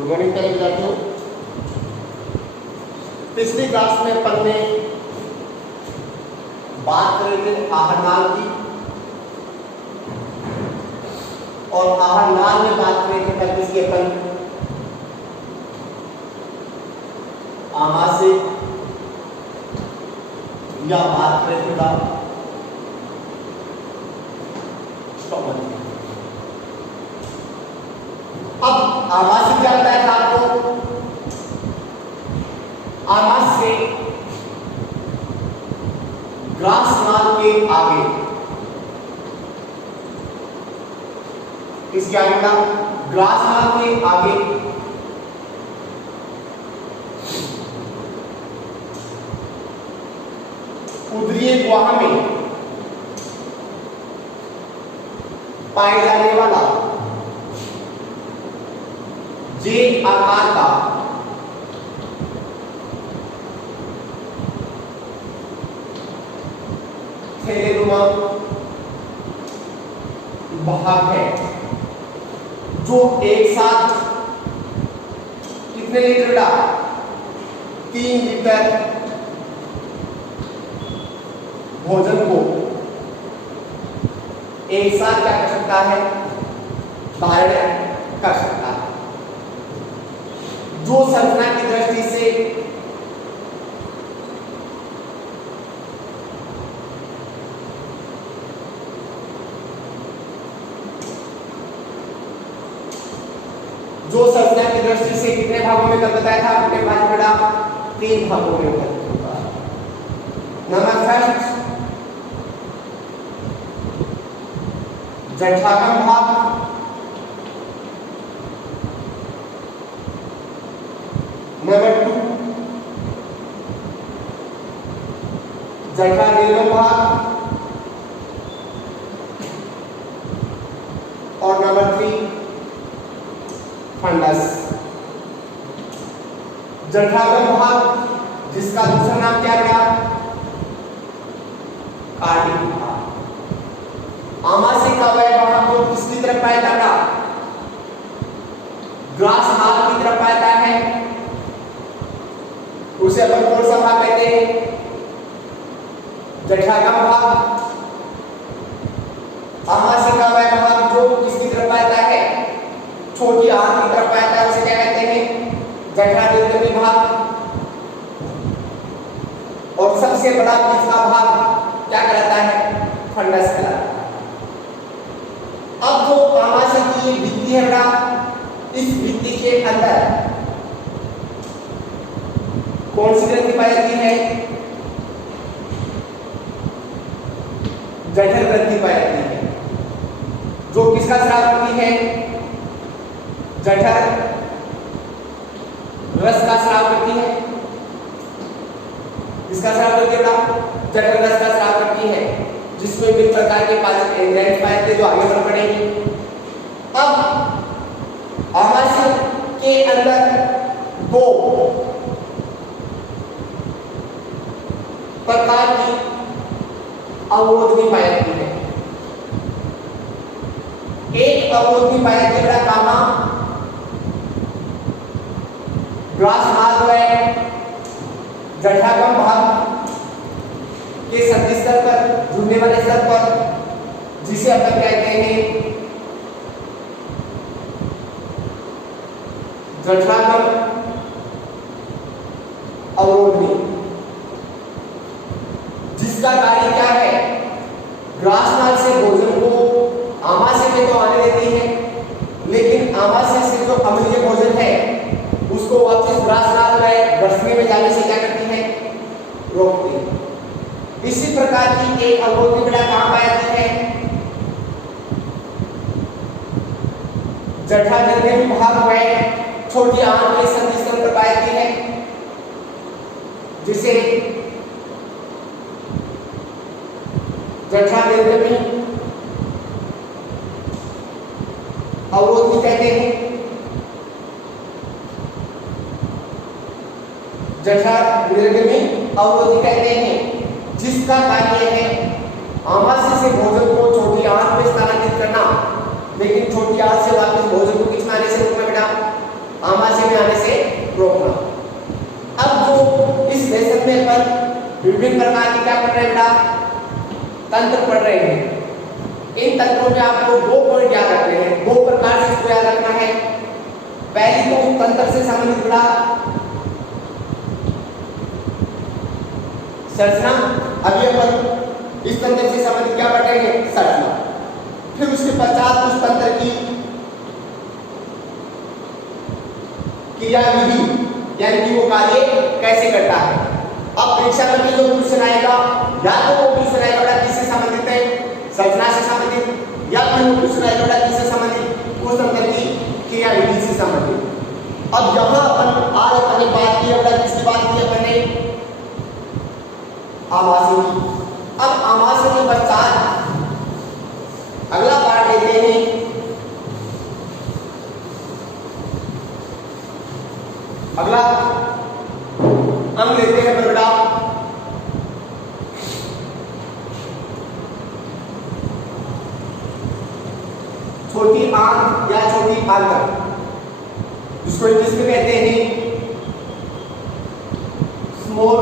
Good morning प्यारे विद्यार्थियों। पिछली क्लास में अपन ने बात कर रहे थे आहार नाल की, और आहार नाल में बात कर रहे थे पहले इसकी अपन आमाशय या बात कर रहे थे अब आमाशय क्या बताया था आपको? आमाशय ग्रास नाल के आगे, इसके आगे का ग्रास नाल के आगे उदरीय गुहा में पाए जाने वाला जे आकार का थैलेनुमा भाग है, जो एक साथ कितने लीटर का 3 लीटर भोजन को एक साथ क्या कर सकता है? धारण कर सकता है। जो संरचना की दृष्टि से कितने भागों में कर बताया था आपने? 5/3 भागों में होगा। नंबर फर्स्ट जठरागम भाग, नंबर 2 जठरा निर्गम भाग, और नंबर 3 फंडस। जठरागम भाग जिसका दूसरा नाम क्या रहा? कार्डिक भाग। आमाशय का अवयव भाग जो किसकी तरफ पाया जाता? ग्रास नाल की तरफ पाया जाता है, उसे अपन कौन सा भाग कहते हैं? जठरागम भाग। आमाशय का अवयव भाग जो किसकी तरफ पाया जाता है? छोटी आंत की तरफ पाया जाता है, उसे क्या कहते हैं? जठरा निर्गमी भाग। और सबसे बड़ा तीसरा भाग क्या कहलाता है? फंडस कहलाता है। अब जो आमाशय की भित्ति है बेटा, इस भित्ति के अंदर कौन सी ग्रंथि पाई जाती है? जठर ग्रंथि पाई जाती है, जो किसका स्राव करती है? जठर रस का स्राव करती है। इसका स्राव करती है बेटा? जठर रस का स्राव करती है, जिसमें विभिन्न प्रकार के पाचक एंजाइम पाए जाते हैं, जो आगे बढ़ पड़ेंगे। अब आमाशय के अंदर 2 प्रकार की अवरोधनी पाई जाती है। एक अवरोधनी पाई जाती है कहाँ? ग्रास नाल में जठरागम भाग के संधि स्तर पर, जुड़ने वाले स्तर पर, जिसे अपन कहते हैं जठरागम अवरोधनी, जिसका कार्य क्या है? ग्रास नाल से भोजन को आमाशय में तो आने देती है, लेकिन आमाशय से जो अम्लीय भोजन है उसको वापस ग्रास नाल में ग्रसनी में जाने से क्या करती है? रोकती है। इसी प्रकार की एक अवरोधनी बेटा कहां पाई जाती है? जठरा निर्गमी भाग में छोटी आंत के संधि स्तर पर पाई जाती है, जिसे जठरा निर्गमी अवरोधनी कहते हैं। जठरा निर्गमी अवरोधनी कहते हैं, जिसका कार्य है आमाशय से भोजन को छोटी आंत में स्थानांतरित करना, लेकिन छोटी आंत से वापस भोजन को किस माने से रोकना बेटा? आमाशय प्रकार के क्या पढ़ रहे हैं बेटा, तंत्र पढ़ रहे हैं। इन तंत्रों में आपको 2 पॉइंट याद रखने हैं, 2 प्रकार से इसको याद रखना है। पहली तो तंत्र से संबंधित बेटा संरचना, अभी अपन इस तंत्र से संबंधित क्या पढ़ रहे हैं, संरचना। फिर उसके पश्चात उस तंत्र की क्रियाविधि यानी कि वो कार्य कैसे करता है। अब परीक्षा में जो क्वेश्चन आएगा या तो वो क्वेश्चन आएगा किससे संबंधित है, संरचना से संबंधित, या फिर वो क्वेश्चन आएगा किससे संबंधित, उस तंत्र की क्रियाविधि से संबंधित। अब यहाँ अपन आज अपने बात की है, किसकी बात की अपन ने, आवासीय की। अब आवासीय के पश्चात अगला पार्ट लेते हैं अगला अंग लेते हैं बेटा छोटी आंत या छोटी आंत्र, जिसको इंग्लिश में कहते हैं स्मॉल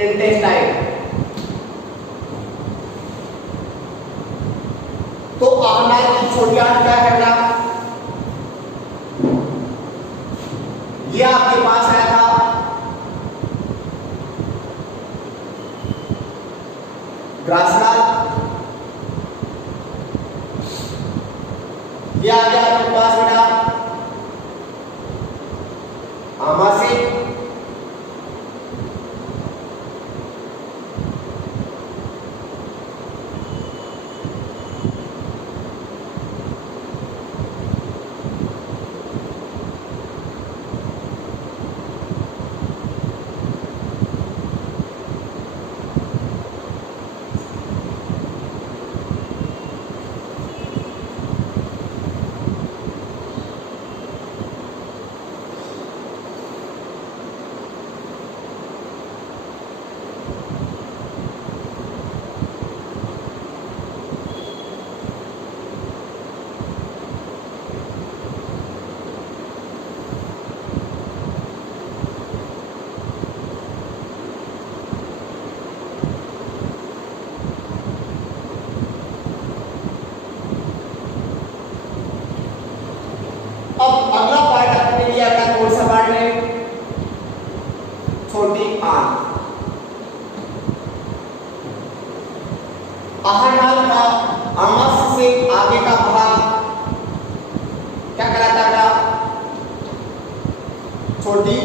इंटेस्टाइन। तो आहार की छोटी आंत क्या है बेटा, ये आपके पास आया था ग्रासनाल, ये आ गया आपके पास बेटा आमाशय, अब अगला पार्ट आपने लिया था, कौन सा पार्ट है, छोटी आंत। आहारनाल का आमाशय से आगे का भाग क्या कहलाता था, छोटी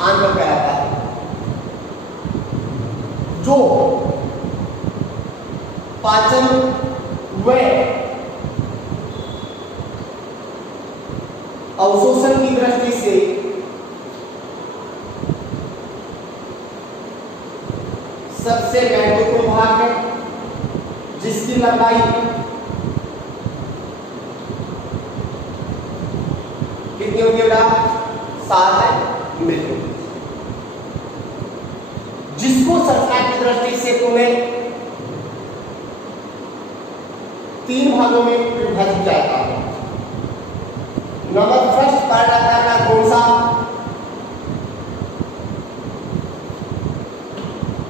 आंत कहलाता है, जो पाचन व अवशोषण की दृष्टि से सबसे महत्वपूर्ण भाग है, जिसकी लंबाई कितनी होती है बेटा, 7 मीटर, जिसको संरचना की दृष्टि से तुम्हें 3 भागों में विभाजित जाता है। नंबर फर्स्ट पार्ट आता है कौन सा,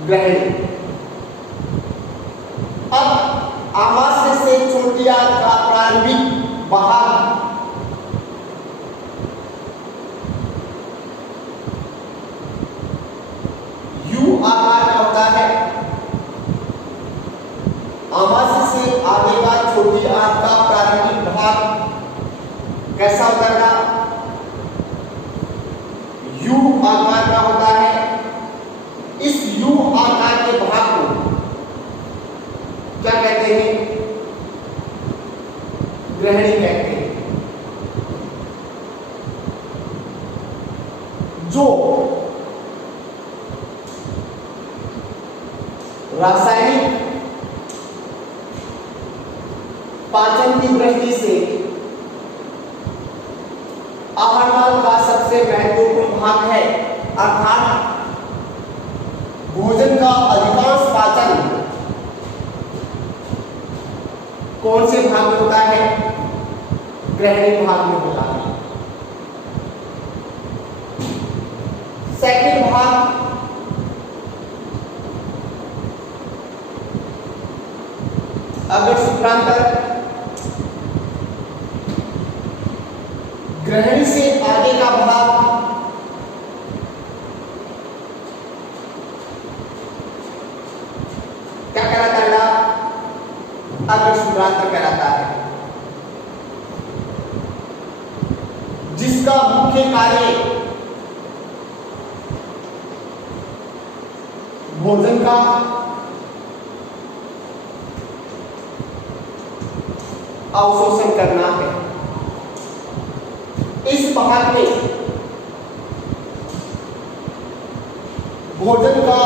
ग्रहणी। अब आमाशय से छोटी आंत का प्रारंभिक भाग यू आकार का होता है। आमाशय से आगे का छोटी आंत का प्रारंभिक भाग कैसा होता है, यू आकार का होता है। इस यू आकार के भाग को क्या कहते हैं, ग्रहणी कहते हैं। जो रासायनिक पाचन की दृष्टि से आहारनाल का सबसे महत्वपूर्ण भाग है, अर्थात भोजन का अधिकांश पाचन कौन से भाग में होता है, ग्रहणी भाग में होता है। सेकंड भाग ग्रहणी से आगे का भाग क्या कहलाता है? अग्रशुभ्रांतर कहलाता है, जिसका मुख्य कार्य भोजन का अवशोषण करना है। इस भाग में भोजन का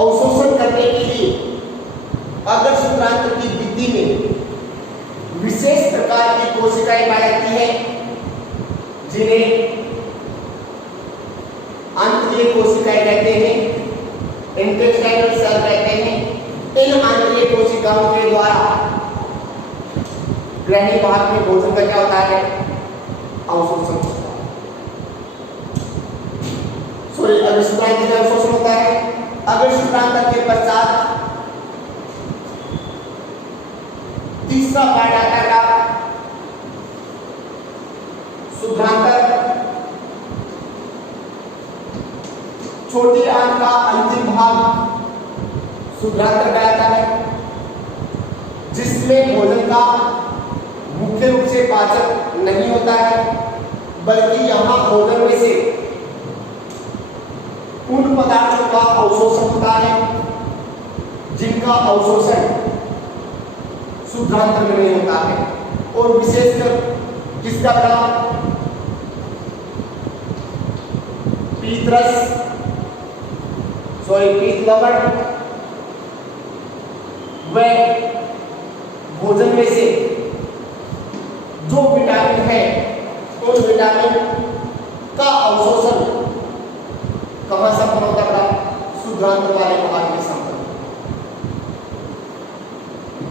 अवशोषण करने के लिए अग्रशुभ्रांतर की वृद्धि में विशेष प्रकार की कोशिकाएं पाई जाती है, जिन्हें आंतरिक कोशिकाएं कहते हैं, इंटेस्टाइनल सेल कहते हैं। इन आंतरिक कोशिकाओं के द्वारा ग्रहणी भाग में भोजन का क्या होता है? अवशोषण होता है। सॉरी, अग्रशुभ्रांतर का अवशोषण होता है। अग्रशुभ्रांतर के पश्चात तीसरा पार्ट आता है शुभ्रांतर। छोटी आंत का अंतिम भाग शुभ्रांतर कहलाता है, जिसमें भोजन का मुख्य रूप से पाचन नहीं होता है, बल्कि यहां भोजन में से उन पदार्थों का अवशोषण होता है जिनका अवशोषण शुभ्रांतर में नहीं होता है। और विशेषकर किसका काम? पीतरस, पीत लवण व भोजन में से जो विटामिन है, उन विटामिन का अवशोषण कहां संपन्न होता है? शुभ्रांतर वाले भाग में संपन्न।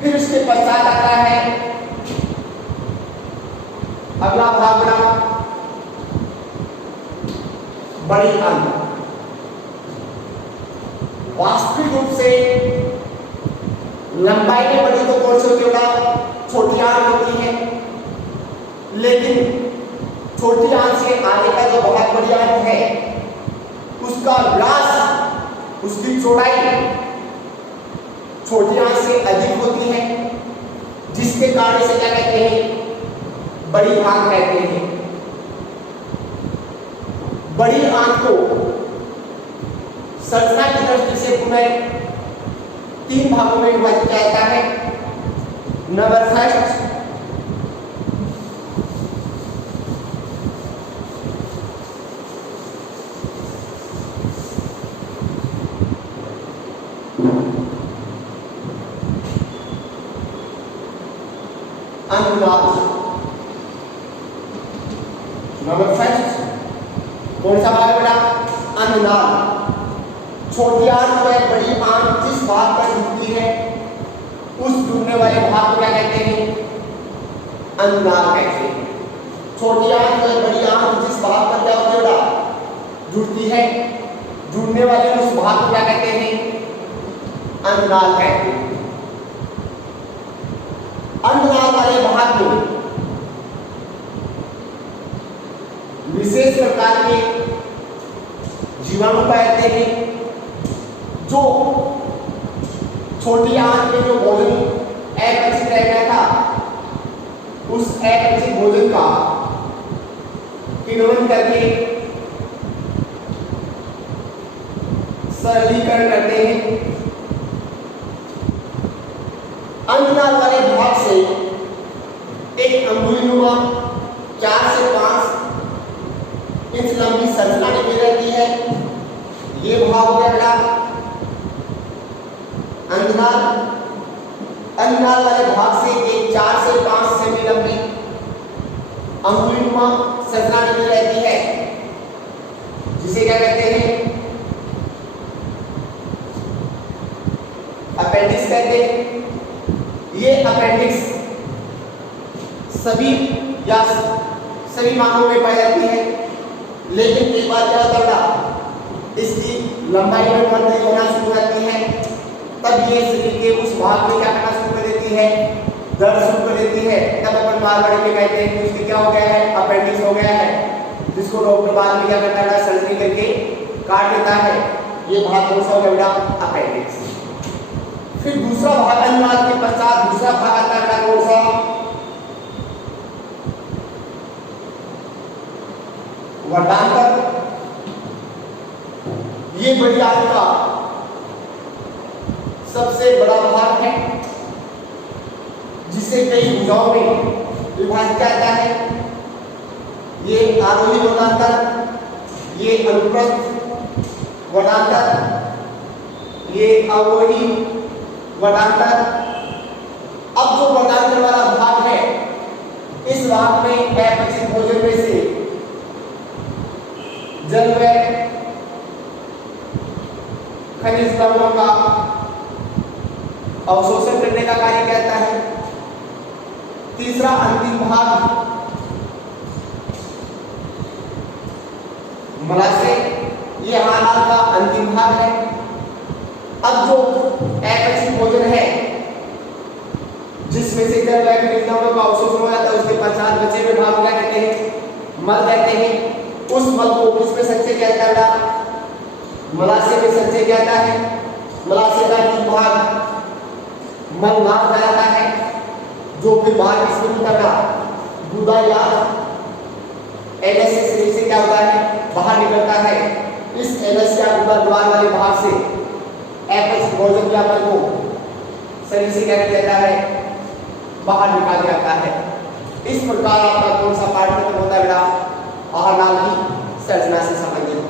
फिर उसके पश्चात आता है अगला भाग बड़ा बड़ी आंत। वास्तविक रूप से लंबाई में बड़ी तो कौन सी होती है? छोटी आंत होती है, लेकिन छोटी आंत से आगे का जो बहुत बड़ी आंत है, उसका व्यास, उसकी चौड़ाई छोटी आंत से अधिक होती है, जिसके कारण से क्या कहते हैं? बड़ी आंत कहते हैं। बड़ी आंत को संरचना की दृष्टि से पुनः 3 भागों में विभाजित किया जाता है। नंबर फर्स्ट, अनुनाद। नंबर फर्स्ट कौन सा भाग बेटा? अनुनाद। छोटी आंत व बड़ी आंत जिस भाग पर जुड़ती है, उस जुड़ने वाले भाग को क्या कहते हैं? अनुनाद कहते हैं। छोटी आंत व बड़ी आंत जिस भाग पर क्या होती है? जुड़ती है, जुड़ने वाले उस भाग को क्या कहते हैं? अनुनाद कहते हैं। अनुनाद वाले भाग में विशेष प्रकार के जीवाणु पाए जाते हैं, जो छोटी आंत में जो भोजन अपचित रह गया था, उस अपचित भोजन का किण्वन करके सरलीकरण करते हैं। अनुनाद वाले भाग से एक अंगुलीनुमा 4 से 5 इंच लंबी संरचना निकली रहती है। ये भाग हो गया बेटा अनुनाद। अनुनाद वाले भाग से एक 4 से 5 सेमी लंबी अंगुलीनुमा संरचना निकली रहती है, जिसे क्या कहते हैं? अपेंडिक्स कहते हैं। ये अपेंडिक्स सभी मानवों में पाई जाती है, लेकिन एक बार क्या होता है? इसकी लंबाई में वृद्धि होना शुरू हो जाती है, तब ये शरीर के उस भाग में क्या करना शुरू कर देती है? दर्द शुरू कर देती है, तब अपन मालगाड़ी में कहते हैं कि उसके क्या हो गया है, अपेंडिक्स हो गया है, जिसको डॉक्टर बाद में क्या करता है, सर्जरी करके काट देता है। ये भाग कौन सा हो गया बेटा, अपेंडिक्स। फिर दूसरा भाग अनुनाद के पश्चात दूसरा भाग आता है बेटा कौन सा, वर्णांतर। ये बड़ी आंत का सबसे बड़ा भाग है, जिसे कई भुजाओं में विभाजित किया जाता है। ये आरोही वर्णांतर, ये अनुप्रस्थ वर्णांतर, ये अवरोही वर्णांतर। अब जो वर्णांतर वाला भाग है, इस भाग में अपचित भोजन में से जल व खनिज लवणों का अवशोषण करने का कार्य करता है। तीसरा अंतिम भाग मलाशय, ये आहार का अंतिम भाग है। अब जो अपचित भोजन है, जिसमें से जल व खनिज लवणों का अवशोषण हो जाता है, उसके पश्चात बचे हुए भाग क्या कहते हैं, मल कहते हैं। उस मल को किसमें संचय किया जाता है, मलाशय में संचय किया जाता है। मलाशय का अंतिम भाग मल नाम जाता है, जो फिर बाहर किसमें निकलता है, गुदा या एनएस शरीर से क्या होता है, बाहर निकलता है। इस एनएस या गुदा द्वार वाले भाग से अपचित भोजन या मल को शरीर से क्या किया जाता है, बाहर निकाल दिया जाता है। इस प्रकार आपका कौन सा पाठ खत्म होता है बेटा, आहार नाल की संरचना से संबंधित।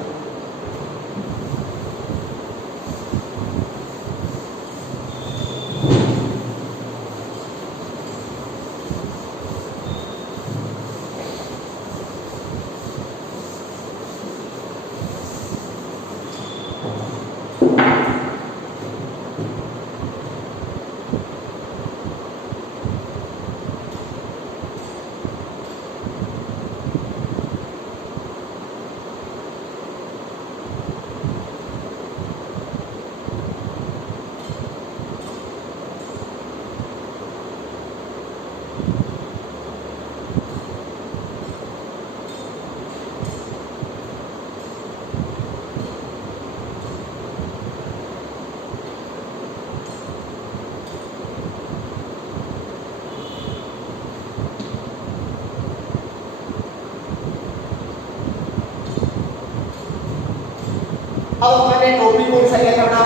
अब अपने टॉपिक कौन सा लिया करना,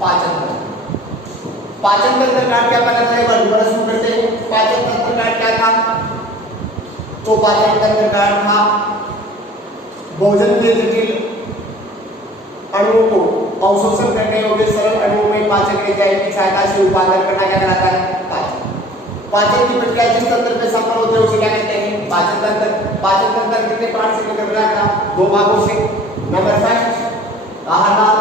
पाचन तंत्र। पाचन तंत्र का क्या पता था, एक बार दोबारा शुरू करते हैं। पाचन तंत्र का क्या था, तो पाचन तंत्र का था भोजन के जटिल अणुओं को अवशोषण करने योग्य सरल अणुओं में पाचन एंजाइम की सहायता से उत्पादन करना क्या कहलाता है, पाचन। पाचन की प्रक्रिया जिस तंत्र पे संपन्न होती है उसे क्या कहते हैं, पाचन तंत्र। पाचन तंत्र कितने पार्ट से मिलकर बना था, दो भागों से। नंबर फर्स्ट आहार नाल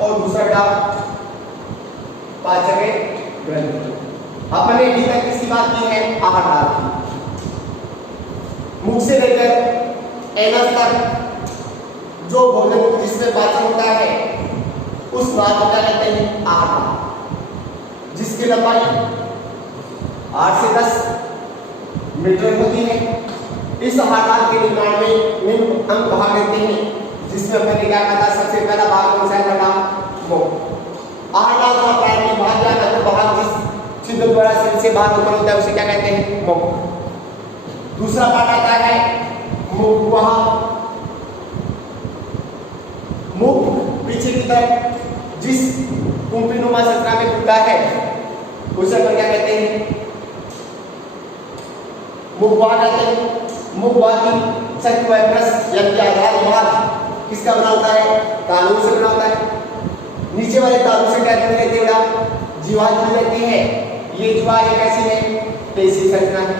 और दूसरा पाचन ग्रंथि। अपने अभी तक किसकी बात की है, आहार नाल की। मुख से लेकर एनस तक जो भोजन जिसमें पाचन होता है उस नाल को क्या कहते हैं, आहार नाल, जिसकी लंबाई 8 से 10 मीटर होती है। इस आहार नाल के निर्माण में निम्न अंग भाग रहते हैं, जिसमें हमने क्या कहा था, सबसे पहला भाग कौन सा है बेटा, मुख। आहार नाल का प्राथमिक भाग या अंग भाग जिस छिद्र द्वारा शरीर से बाहर उत्पन्न होता है उसे क्या कहते हैं, मुख। दूसरा भाग आता है मुखवाह। मुख पीछे की तरफ जिस कुंपीनुमा संरचना में खुलता है उसे अपन क्या कहते हैं, मुखवाह कहते हैं। मुखवाह की सर्कुलस यानी आधार भाग किसका बना होता है, तालु से बना होता है। नीचे वाले तालु से क्या जुड़ी रहती है, जीवा जुड़ी रहती है। ये जीवा एक ऐसी है पेशी संरचना है,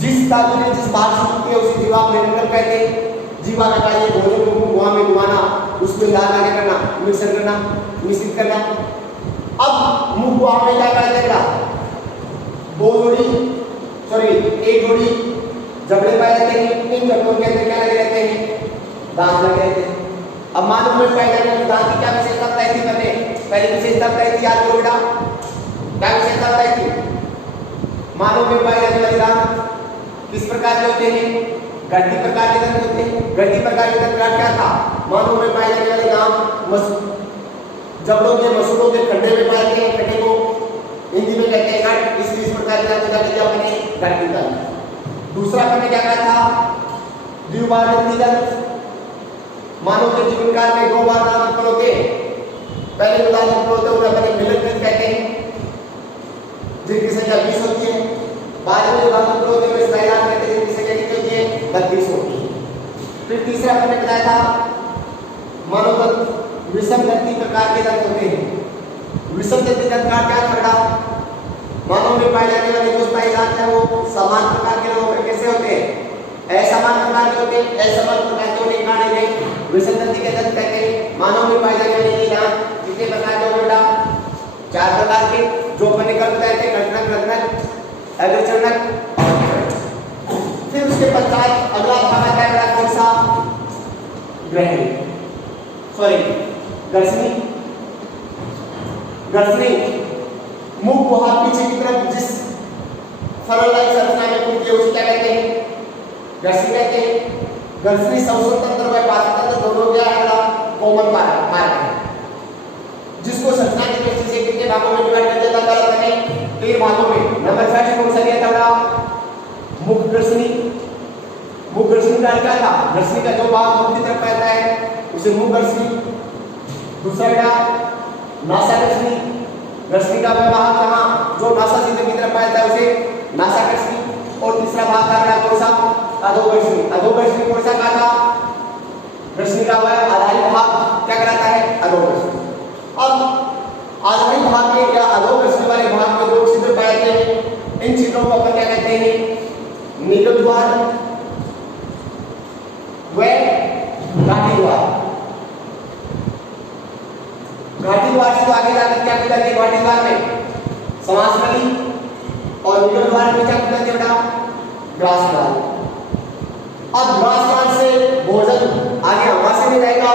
जिस तालु में जिस भाग से जुड़ती है उसे जीवा मेरुदंड कहते हैं। जीवा का कार्य भोजन को मुंह में घुमाना, उसमें डालना, क्या करना, मिश्रण करना, मिश्रित करना। अब मुखवाह में क्या करना है, दो जोड़ी एक जोड़ी जबड़े पाए जाते हैं। इन जबड़ों के अंदर क्या लगे रहते हैं, दांत लगे रहते हैं। अब मानव में पाई जाने वाली दांत की क्या विशेषता बताई थी मैंने? पहली विशेषता बताई थी, याद करो बेटा, क्या विशेषता बताई थी? मानव में पाई जाने वाली दांत किस प्रकार के होते हैं? गढ़ती प्रकार के दंत होते हैं। गढ़ती प्रकार के दंत का क्या था? मानव में पाए जाने वाले दांत जबड़ों के मसूड़ों के खड्डे में पाए गए, खड्डे को हिंदी में कहते हैं गढ़, इस प्रकार के दांत का अपने गढ़ती दंत। दूसरा अपने क्या कहा था? द्विबारदंती दंत। मानव के जीवन काल में 2 बार दांत उत्पन्न होते हैं। पहले जो दांत उत्पन्न होते हैं उन्हें अपने मिलक दंत कहते हैं, जिनकी संख्या 20 होती है। बाद में जो दांत उत्पन्न होते हैं उन्हें स्थायी दांत कहते हैं, जिनकी संख्या कितनी होती है? 32 होती है। फिर तीसरा हमने बताया था मानव दंत विषम दंती प्रकार के दंत होते हैं। विषम दंती दंत का क्या खड़ा? मानव में पाए जाने वाले जो स्थायी दांत है वो समान प्रकार के होकर कैसे होते हैं? असमान प्रकार के होते हैं। असमान प्रकार के होने के कारण इन्हें विषम दंती के दंत कहते हैं। मानव में पाए जाने वाले ये दांत कितने प्रकार के होते हैं बेटा? 4 प्रकार के, जो अपन ने कल बताए थे, कर्णक, लग्नक, अग्रचरणक। फिर उसके पश्चात अगला भाग आता है बेटा कौन सा? ग्रहणी, सॉरी गर्सनी। गर्सनी मुख को हाथ पीछे की तरफ जिस फरल संरचना में खुलती है उसे क्या कहते हैं? गर्सनी कहते हैं। गर्सनी श्वसन तंत्र व पाचन तंत्र दोनों क्या है? कॉमन मार्ग है, जिसको संरचना की दृष्टि से कितने भागों में डिवाइड कर दिया जाता है? 3 भागों में। नंबर 1 कौन सा लिया था बेटा? मुख गर्सनी। मुख गर्सनी का क्या था? गर्सनी का जो भाग मुख की तरफ रहता है उसे मुख गर्सनी। दूसरा बेटा नासा गर्सनी। गर्सनी का वह भाग कहां जो नासा छिद्र की तरफ रहता है उसे नासा गर्सनी। और तीसरा भाग था बेटा कौन सा? अधोगर्सनी। अधोगर्सनी कौन सा कहा था? गर्सनी का वह आधारी भाग क्या कराता है? अधोगर्सनी। अब आधारी भाग में या अधोगर्सनी वाले भाग में 2 छिद्र पाए जाते हैं। इन छिद्रों को अपन क्या कहते हैं? निगल द्वार व घाटी द्वार। घाटी द्वार से तो आगे जाकर क्या मिलता है? घाटी द्वार में समास नली और निगल द्वार में क्या मिलता है बेटा? ग्रासनाल। अब ग्रासनाल से भोजन आगे हवा से नहीं जाएगा,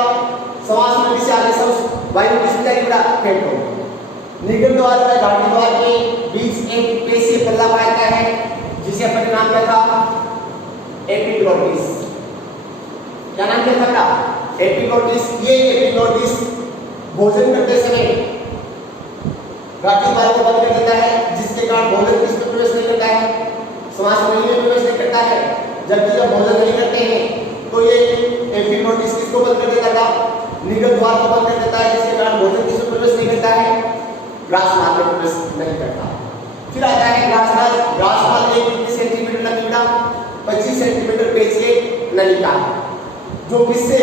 समास नली से आगे सब वायु किसमें जाएगी बेटा? पेट को। निगल द्वार और घाटी द्वार के बीच एक पेशीय पल्ला पाया गया है जिसे अपन ने नाम दिया था एपिग्लोटिस। क्या नाम दिया था बेटा? एपिग्लोटिस। ये एपिग्लोटिस भोजन करते समय घाटी द्वार को बंद कर देता है, जिसके कारण भोजन किसमें प्रवेश नहीं करता है? समास नली में प्रवेश नहीं करता है। जबकि जब भोजन नहीं करते हैं तो ये एपिग्लोटिस किसको बंद कर देता था? निगल द्वार को बंद कर देता है, जिसके कारण भोजन किसमें प्रवेश नहीं करता है? ग्रासनाल में प्रवेश नहीं करता। फिर आता है ग्रासनाल। ग्रासनाल एक कितने सेंटीमीटर लंबी बेटा? 25 सेंटीमीटर पेशीय नलिका, जो किससे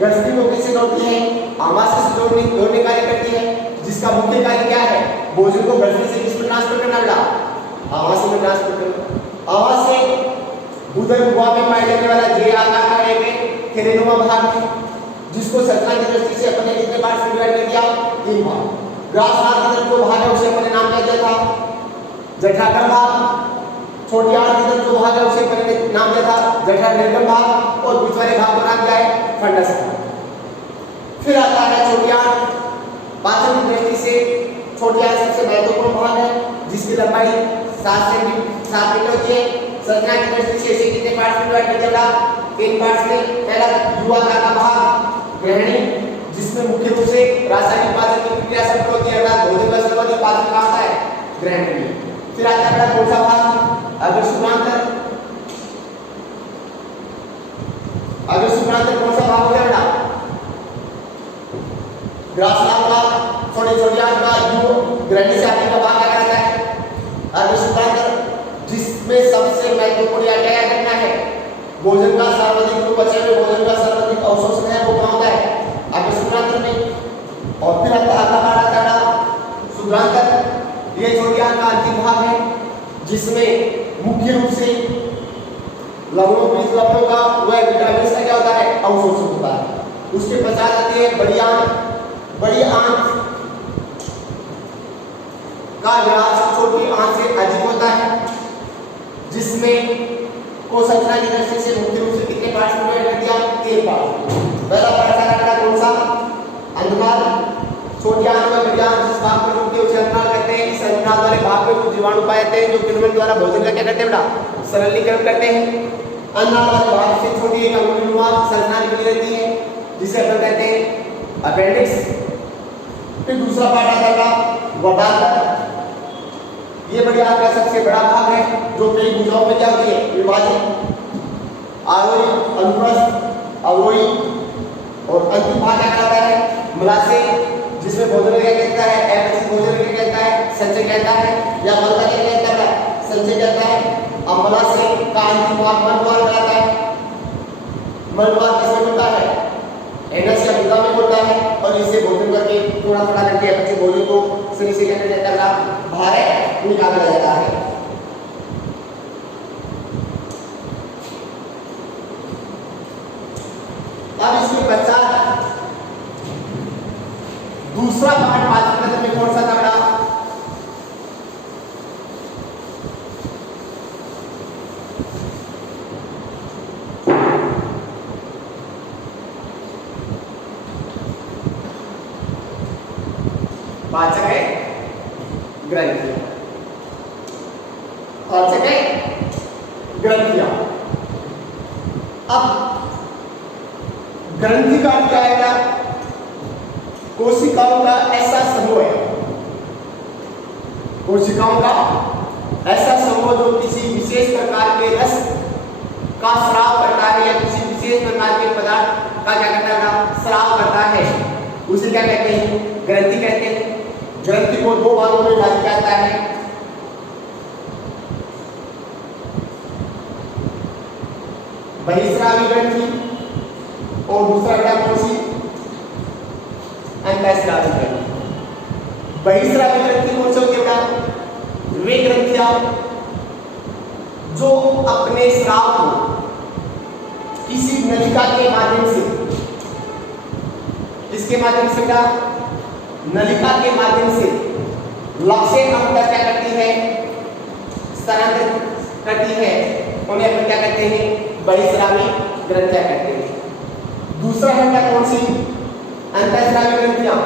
गर्सनी को किससे जोड़ती है? आमाशय से जोड़ने कार्य करती है, जिसका मुख्य कार्य क्या है? भोजन को गर्सनी से किस में ट्रांसफर करना बेटा? आमाशय में ट्रांसफर करना। आमाशय उदर गुहा में पाए जाने वाला जे आकार का एक थैलेनुमा भाग है, जिसको संरचना की दृष्टि से अपने कितने पार्ट में डिवाइड कर दिया? 3 भाग। ग्रासनाल की तरफ जो भाग है उसे अपने नाम क्या दिया था? जठराग्र भाग। छोटी आंत की तरफ जो भाग है उसे अपने नाम दिया था जठराग्र भाग। और बीच वाले भाग का नाम क्या है? फंडस। फिर आता है छोटी आंत। पाचन की दृष्टि से छोटी आंत सबसे महत्वपूर्ण भाग है, जिसकी लंबाई 7 मीटर होती है। संरचना की दृष्टि से इसे कितने पार्ट्स में डिवाइड कर दिया? 3 पार्ट्स में। पहला युवाकार का भाग ग्रहणी, जिसमें मुख्य रूप से रासायनिक पाचन की प्रक्रिया संपन्न होती है, अर्थात भोजन का सर्वाधिक पाचन कहां होता है? ग्रहणी में। फिर आता है कौन सा भाग? अग्रशुक्रांतर। अग्रशुक्रांतर कौन सा भाग हो गया बेटा? ग्रासनाल का छोटी आंत का ग्रहणी से आगे का भाग क्या रहता है? अग्रशुक्रांतर, जिसमें सबसे महत्वपूर्ण क्या करना है? भोजन का सर्वाधिक जो बचे हुए भोजन का सर्वाधिक अवशोषण है वो कहां होता है? अग्रशुक्रांतर में। और फिर अगला भाग आता है शुक्रांतर। ये छोटी आंत का अंतिम भाग है, जिसमें मुख्य रूप से लवणों बीज लवणों का वह विटामिन का क्या होता है? अवशोषण होता है। उसके पश्चात आती है बड़ी आंत। बड़ी आंत का व्यास छोटी आंत से अधिक होता है, जिसमें को संरचना की दृष्टि से मुख्य रूप से कितने पार्ट्स में डिवाइड कर दिया? 3 पार्ट। पहला पार्ट का कौन सा? अंतनाल छोटी आंत में बढ़िया जिस भाग पर रुकते उसे अंतनाल कहते हैं। इस अंतनाल वाले भाग में कुछ जीवाणु पाए जाते हैं जो किण्वन द्वारा भोजन का क्या करते हैं बेटा सरलीकरण करते हैं। अंतनाल वाले भाग से छोटी एक अंगुलीनुमा संरचना निकली रहती है जिसे अपन कहते हैं अपेंडिक्स। फिर दूसरा पार्ट आता है वर्धांतर। ये बढ़िया का सबसे बड़ा भाग है जो कई भुजाओं में क्या होती है विभाजित। आरोही अनुप्रस्थ अवरोही और अंतिम भाग क्या कहलाता है मलाशय जिसमें भोजन क्या कहता है अपचित भोजन क्या कहता है संचय कहता है या मल का क्या कहता है संचय कहता है। अब मलाशय का अंतिम भाग मल द्वार कहलाता है। मल द्वार किसमें होता है एनस या गुदा में होता है और इसे भोजन करके थोड़ा थोड़ा करके अपचित भोजन को शरीर से क्या किया जाता है बाहर निकाला जाता है। अब इसके पश्चात दूसरा पार्ट पाचन तंत्र में कौन सा था बेटा पाचक है ग्रंथियां। पाचक है ग्रंथियां। अब ग्रंथि का क्या है कोशिकाओं का ऐसा समूह है। कोशिकाओं का ऐसा समूह जो किसी विशेष प्रकार के रस का स्राव करता है या किसी विशेष प्रकार के पदार्थ का क्या करता है स्राव करता है उसे क्या कहते हैं ग्रंथि कहते हैं। ग्रंथि को दो भागों में विभाजित किया जाता है। बहिस्रावी ग्रंथि और दूसरा क्या कौन सी अंतःस्रावी ग्रंथि। बहिस्रावी ग्रंथि कौन सी होती है वे ग्रंथियां जो अपने स्राव को किसी नलिका के माध्यम से इसके माध्यम से क्या नलिका के माध्यम से लक्ष्य अंग तक क्या करती है स्थानांतरित करती है उन्हें अपन क्या कहते हैं बहिस्रावी ग्रंथियां कहते हैं। दूसरा है कौन सी अंतःस्रावी ग्रंथियां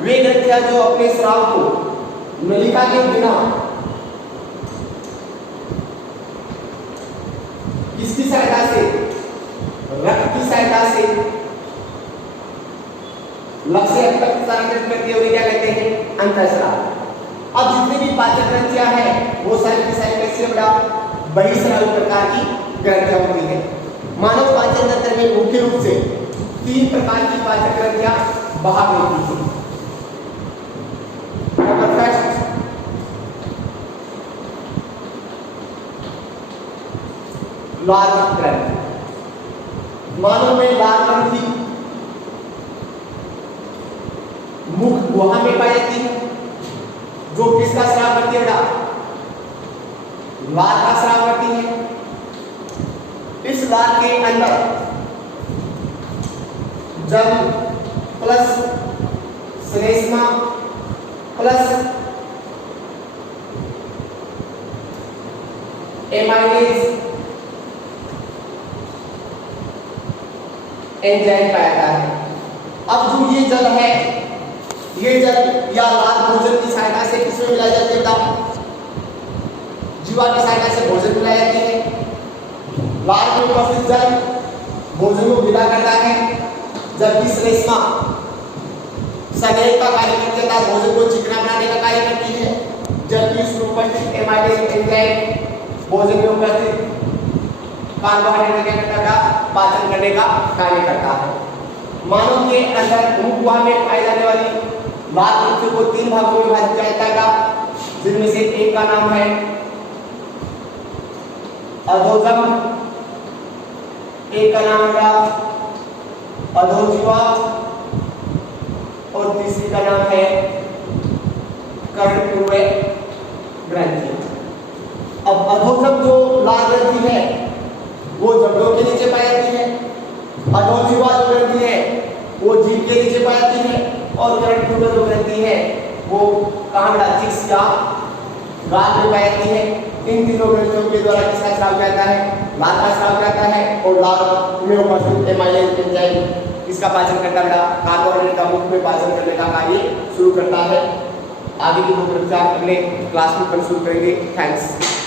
वे ग्रंथियां जो अपने स्राव को नलिका के बिना किसकी सहायता से रक्त की सहायता से लक्ष्य तक स्थानांतरित करती है उन्हें क्या कहते हैं अंतःस्राव। अब जितनी भी पाचक ग्रंथियां हैं वो सारी की सारी कैसी बड़ा बहिस्रावी प्रकार की ग्रंथियां होती है। मानव पाचन तंत्र में मुख्य रूप से 3 प्रकार की पाचक ग्रंथियां भाग लेती हैं। फर्स्ट लाल ग्रंथि। मानव में लाल ग्रंथि मुख गुहा में पाई जाती है जो किसका स्राव करती है लाल का स्राव करती है। इस लाल के अंदर जल प्लस श्लेष्मा प्लस एमाइलेज एंजाइम पाया जाता है। अब जो ये जल है ये जल या लाल भोजन की सहायता से किसमें मिलाई जाती है जीवा की सहायता से भोजन मिलाई जाती है। लाल में उपस्थित जल भोजन को विदा करता है जबकि श्लेष्मा संयोग का कार्य करती है भोजन को चिकना बनाने का कार्य करती है जबकि उसमें उपस्थित एमाइलेज एंजाइम भोजन में उपस्थित कार्बोहाइड्रेट क्या करता है पाचन करने का कार्य करता है। मानव के अंदर मुख गुहा में पाई जाने वाली लाल ग्रंथि को 3 भागों में विभाजित किया जाता है जिनमें से एक का नाम है अधोजम, एक का नाम है अधोजीवा और तीसरी का नाम है कर्णपूर्व ग्रंथि। अब अधोजम जो लाल ग्रंथि है वो जबड़ों के नीचे पाई जाती है। अधोजीवा जो ग्रंथि है वो जीभ के नीचे पाई जाती है और कर्णपूर्व जो ग्रंथि है वो कांडाचिक्स या गाल में पाई जाती है। इन तीनों ग्रंथियों के द्वारा किसका स्राव किया जाता है लाल का स्राव किया जाता है और लाल में उपस्थित एमाइलेज एंजाइम इसका पाचन करता बेटा कार्बोहाइड्रेट का मुख में पाचन करने का कार्य शुरू करता है। आगे की दो प्रकार अगले क्लास में शुरू करेंगे। थैंक्स।